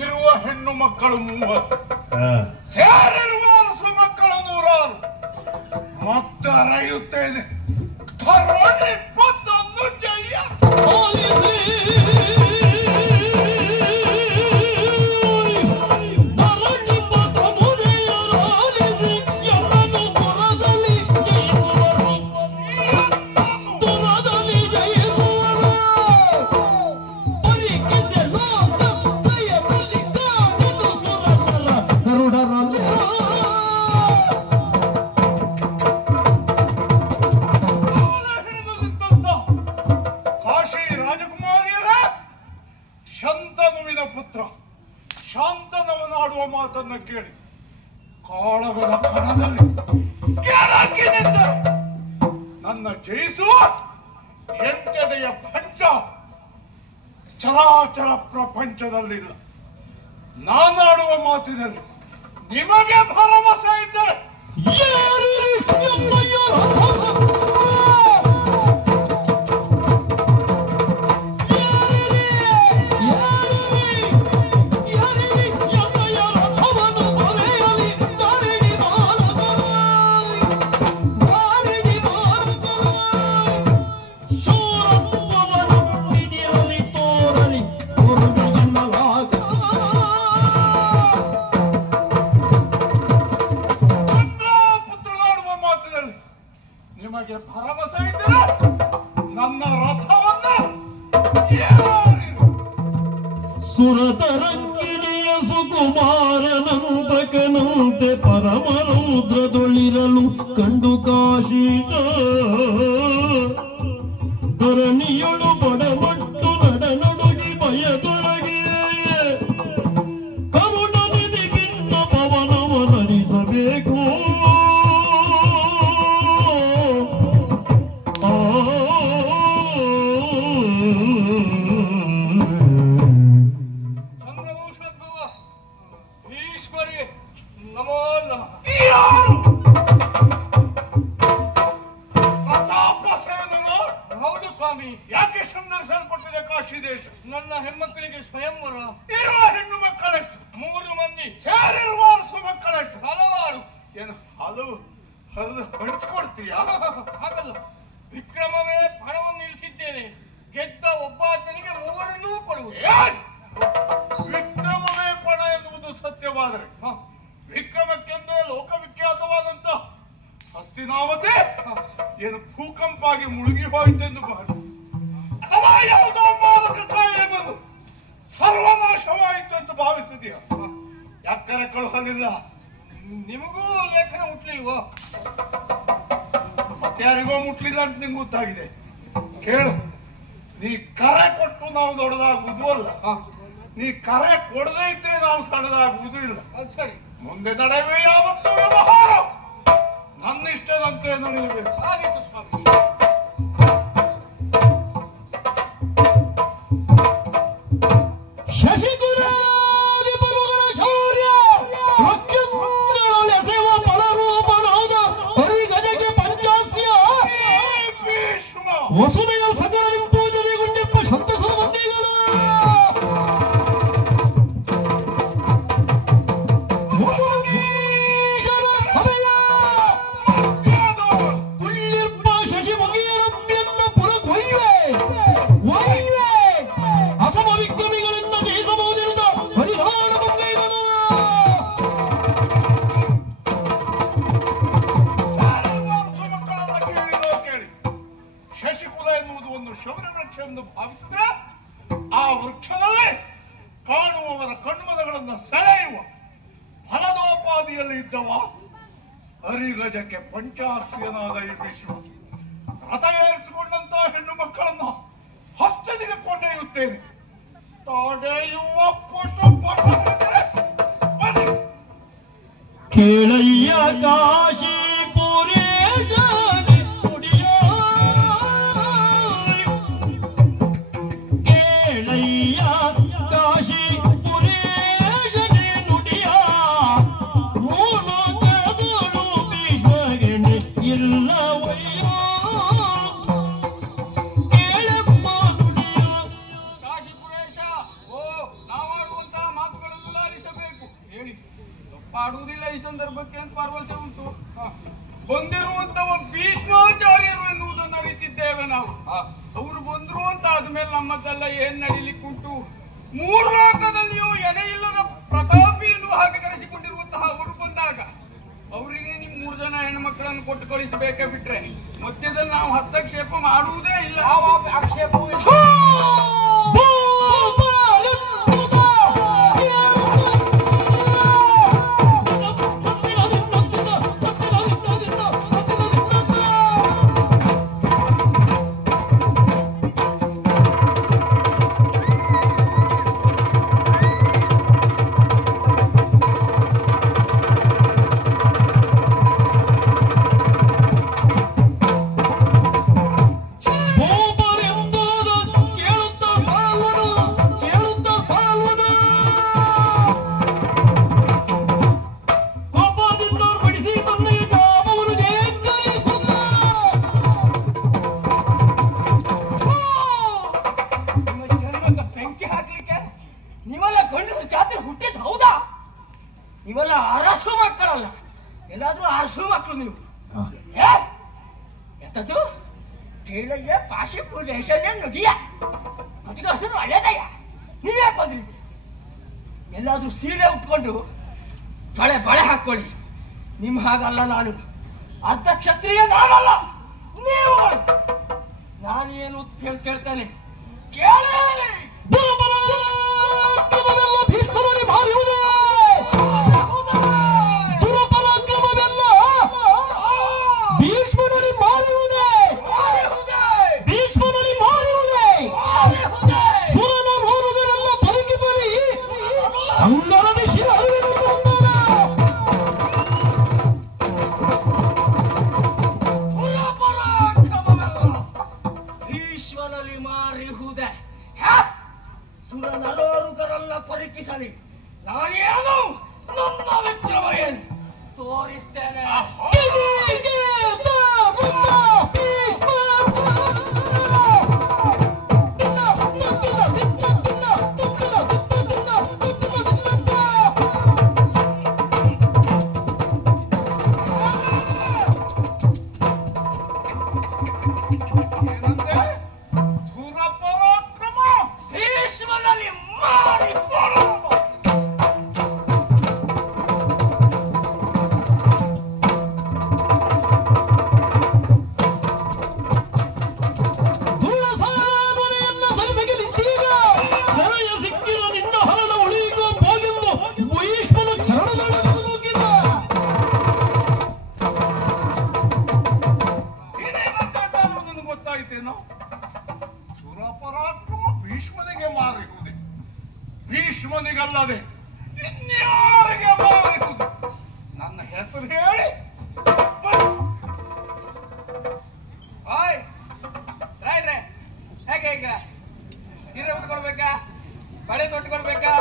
ಇರುವ ಹೆಣ್ಣು ಮಕ್ಕಳು 30 ಸೇರಿರುವ ಅರಸು ಮಕ್ಕಳು 100 ಮತ್ತೆ ಅರೆಯುತ್ತೇನೆ ಜಯ ಶಾಂತನವನಾಡುವ ಮಾತನ್ನ ಕೇಳಿ ಕಾಳಗದ ಕಣದಲ್ಲಿ ಕೆಳಗೆ ನಿಂತರೆ ನನ್ನ ಜಯಿಸುವ ಎಂಟನೆಯ ಭಂಟ ಚರಾಚರ ಪ್ರಪಂಚದಲ್ಲಿಲ್ಲ. ನಾನಾಡುವ ಮಾತಿನಲ್ಲಿ ನಿಮಗೆ ಭರವಸೆ ಇದ್ದರೆ ಭರವಸೆ ಇದ್ದರೆ ನನ್ನ ರಥವನ್ನ ಸುರತರಂಗಿಣಿಯ ಸುಕುಮಾರನಂತಕನಂತೆ ಪರಮರೌದ್ರದೊಳಿರಲು ಕಂಡು ಕಾಶೀನ ಧರಣಿಯೊಳು ಬಡಮಟ್ಟು ನಡನಡುಗಿ ಭಯದೊಳಗೆ ಕರುಣನಿಧಿ ಭಿನ್ನ ಪವನವನರಿಸಬೇಕು. ಹೌದು ಸ್ವಾಮಿ. ಯಾಕೆ ಸಂದರ್ಶಲ್ಪಟ್ಟಿದೆ ಕಾಶಿ ದೇಶ? ನನ್ನ ಹೆಣ್ಮಕ್ಕಳಿಗೆ ಸ್ವಯಂವರ. ಇರುವ ಹೆಣ್ಣು ಮಕ್ಕಳೆಷ್ಟು? 3 ಮಂದಿ. ಸೇರಿರುವ ಮಕ್ಕಳೆಷ್ಟು? ಹಲವಾರು. ಏನು ಹಲವು ಹಂಚ್ಕೊಡ್ತೀಯಾ? ಹಾಗಲ್ಲ, ವಿಕ್ರಮವೇ ಪಣವನ್ನು ಇಳಿಸಿದ್ದೇನೆ. ಗೆದ್ದ ಒಬ್ಬಾತನಿಗೆ 3 ಕೊಡುವುದು. ವಿಕ್ರಮವೇ ಪಣ ಎನ್ನುವುದು ಸತ್ಯವಾದರೆ ವಿಕ್ರಮಕ್ಕೆಂದೇ ಲೋಕವಿಖ್ಯಾತವಾದಂತ ಹಸ್ತಿನಾವತಿ ಏನು ಭೂಕಂಪ ಆಗಿ ಮುಳುಗಿ ಹೋಯಿತೆಂದು ಭಾವಿಸಿ, ಅಥವಾ ಯಾವುದೋ ಮಾರಕ ಕಾಯಿಲೆ ಬಂದು ಸರ್ವನಾಶವಾಯಿತು ಎಂದು ಭಾವಿಸಿದೆಯಾ? ಯಾಕರೆ ಕಳುಹಲಿಲ್ಲ? ನಿಮಗೂ ಲೇಖನ ಮುಟ್ಲಿಲ್ವೋ? ಮತ್ತಾರಿಗೋ ಮುಟ್ಲಿಲ್ಲ ಅಂತ ನಿಂಗೆ ಗೊತ್ತಾಗಿದೆ. ಕೇಳು, ನೀ ಕರೆ ಕೊಟ್ಟು ನಾವು ದೊಡ್ಡದಾಗುವುದೂ ಅಲ್ಲ, ನೀ ಕರೆ ಕೊಡದೇ ಇದ್ರೆ ನಾವು ಸಣ್ಣದಾಗುವುದೂ ಇಲ್ಲ. ಸರಿ, ಮುಂದೆ ನಡೆಯುವ ಯಾವತ್ತೂ ವ್ಯವಹಾರ ನನ್ನ ಇಷ್ಟದಂತೆ ನಡೆಯಬೇಕು. ಆಗಿತ್ತು ಸ್ವಾಮಿ. ಶಶಿಕುಲಾದಿ ಬರುಗಳ ಶೌರ್ಯ ಎಸೆವ ಪರರೂಪನಾದ ಹರಿಗಜಗೆ ಪಂಚಾಸ್ಯ ವಸುದೆಯ ಸಕಲ ಪೂಜನೆಗೊಂಡಿಪ್ಪ ಸಂತಸದ ಮಂದಿಗಳು ಸಭೆಯ ಕುಳ್ಳಿರ್ಪ ಶಶಿ ಮುಗಿಯರಮ್ಯನ್ನ ಪುರ ಕೊಯ್ವೆ ಅಸಮ ವಿಕ್ರಮಿಗಳಿಂದ ಜಯಿಸಬಹುದಿರುತ್ತ ಹರಿಧಾನ ಮಂಗೈದನು ಕೇಳಿ, ಶಶಿಕುಲ ಎನ್ನುವುದು ಒಂದು ಶೌರ್ಯ ವೃಕ್ಷ ಎಂದು ಭಾವಿಸಿದ್ರೆ ಆ ವೃಕ್ಷದಲ್ಲಿ ಕಾಣುವವರ ಕಣ್ಮದಗಳನ್ನು ಸೆಳೆಯುವ ಫಲದೋಪಾದಿಯಲ್ಲಿ ಇದ್ದವ ಹರಿಗಜಕ್ಕೆ ಪಂಚಾಸ್ಯನಾದ ಈ ವಿಶ್ವ ರಥ ಏರಿಸಿಕೊಂಡಂತ ಹೆಣ್ಣು ಮಕ್ಕಳನ್ನು ಹಸ್ತದಿಗೆ ಕೊಂಡೊಯ್ಯುತ್ತೇನೆ. ತಡೆಯುವ ಕೇಳಯ್ಯ ಕಾಶಿಪುರೇ ಜಾನಿ ನುಡಿಯ ಕೇಳಯ್ಯ ಕಾಶಿಪುರೇ ಜನಿ ನುಡಿಯ ಮೂಲಕದಳು ಭೀಷ್ಮಗಣೆ ಇಲ್ಲವಯ್ಯೋ ಕೇಳಮ್ಮ ನುಡಿಯ. ಕಾಶಿಪುರೇಶ, ಓ, ನಾವಾಡುವಂತಹ ಮಾತುಗಳೆಲ್ಲ ಆಲಿಸಬೇಕು. ಹೇಳಿ, ತಪ್ಪಾಡುವುದಿಲ್ಲ ಈ ಸಂದರ್ಭಕ್ಕೆ ಅಂತ ಭರವಸೆ ಉಂಟು. ಬಂದಿರುವಂತಹ ಭೀಷ್ಮಾಚಾರ್ಯರು ಎನ್ನುವುದನ್ನು ಅರಿತಿದ್ದೇವೆ ನಾವು. ಅವರು ಬಂದ್ರು ಅಂತ ಆದ್ಮೇಲೆ ನಮ್ಮದೆಲ್ಲ ಏನ್ ನಡೀಲಿಕ್ಕುಂಟು. 3 ಲೋಕದಲ್ಲಿಯೂ ಎಡೆ ಇಲ್ಲದ ಪ್ರತಾಪಿಯನ್ನು ಹಾಗೆ ಕರೆಸಿಕೊಂಡಿರುವಂತಹ ಅವರು ಬಂದಾಗ ಅವರಿಗೆ ನೀವು 3 ಜನ ಹೆಣ್ಮಕ್ಕಳನ್ನು ಕೊಟ್ಟು ಕಳಿಸಬೇಕೇ ಬಿಟ್ರೆ ಮಧ್ಯದಲ್ಲಿ ನಾವು ಹಸ್ತಕ್ಷೇಪ ಮಾಡುವುದೇ ಇಲ್ಲ. ಯಾವ ಆಕ್ಷೇಪವೂ ಇಲ್ಲ. ಇದ್ರ ಜಾತ್ರೆ ಹುಟ್ಟಿದ್ ಹೌದಾ? ನೀವೆಲ್ಲ ಅರಸು ಮಕ್ಕಳಲ್ಲ, ಎಲ್ಲಾದ್ರೂ ಅರಸು ಮಕ್ಕಳು ನೀವು. ಎಂತದ್ದು ಕೇಳಯ್ಯ ಪಾಶಿ ಪೂಜೆ ನುಡಿಯ ಕಟ್ಕರ್ಸೋದು ಒಳ್ಳೇದಯ್ಯ. ನೀವೇ ಬಂದ್ರಿ, ಎಲ್ಲಾದ್ರೂ ಸೀರೆ ಉಟ್ಕೊಂಡು ಬಳೆ ಹಾಕೊಳ್ಳಿ. ನಿಮ್ ಹಾಗಲ್ಲ, ನಾನು ಅರ್ಧ ಕ್ಷತ್ರಿಯ ನಾನಲ್ಲ, ನೀವು. ನಾನೇನು ಕೇಳ್ತೇನೆ ಕೇಳಿ. ಭೀಷ್ಮನಲ್ಲಿ ಮಾರುವುದೇ ದುರಪರಾಕ್ರಮವೆಲ್ಲ ಭೀಷ್ಮನಲ್ಲಿ ಮಾರುವುದೇ ಭೀಷ್ಮನಲ್ಲಿ ಮಾರುವುದೇ ಸುರನ ರೋಗಗಳೆಲ್ಲ ಪರಿಕಿಸಲಿ ಸಂಗರದಿ ಶಿರ ಅರಿವೆಂದು ಭೀಷ್ಮನಲ್ಲಿ ಮಾರಿಹುದೇ ಸುರ ನರೋರುಗರನ್ನ ಪರೀಕ್ಷಿಸಲಿ. ನಾನೇನು ನನ್ನ ವಿಕ್ರಮ ಏನು ತೋರಿಸ್ತೇನೆ. ದುರಪರಾಕ್ರಮ ಭೀಷ್ಮನಿಗೆ ಮಾರಿಹುದೇ, ಭೀಷ್ಮನಿಗಲ್ಲದೆ ಇನ್ಯಾರಿಗೆ ಮಾರಿಹುದು? ನನ್ನ ಹೆಸರು ಹೇಳಿ. ಹೇಗೆ ಈಗ ಸೀರೆ ಉಟ್ಕೊಳ್ಬೇಕಾ, ಬಳೆ ತೊಟ್ಕೊಳ್ಬೇಕಾ,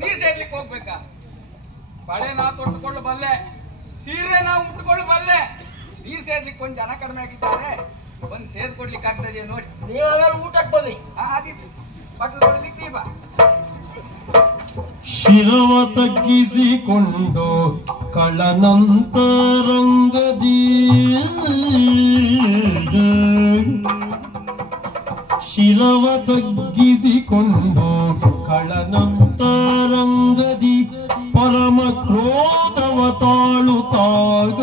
ನೀರ್ ಸೇರ್ಲಿಕ್ಕೆ ಹೋಗ್ಬೇಕಾ? ಬಳೆ ನಾ ತೊಟ್ಟುಕೊಳ್ಳು ಬಲ್ಲೆ, ಸೀರೆ ನಾ ಉಟ್ಕೊಳ್ಳು ಬಲ್ಲೆ. ನೀರ್ ಸೇರ್ಲಿಕ್ಕೆ ಒಂದ್ ಜನ ಕಡಿಮೆ ಆಗಿದ್ದಾರೆ, ಒಂದ್ ಸೇದ್ ಕೊಡ್ಲಿಕ್ಕೆ ಆಗ್ತದೆ ನೋಡಿ. ನೀವೆಲ್ಲ ಊಟಕ್ಕೆ ಬನ್ನಿ. ಆದಿತ್ತು ಬಟ್ಟಲು ತೊಳಿಲಿಕ್ಕೆ ನೀ ಬಾ. ಶಿರವ ತಗ್ಗಿಸಿಕೊಂಡು ಕಳನಂತರಂಗದಿ ಶಿರವ ತಗ್ಗಿಸಿಕೊಂಡು ಕಳನಂತರಂಗದಿ ಪರಮ ಕ್ರೋಧವ ತಾಳುತ್ತಾಗ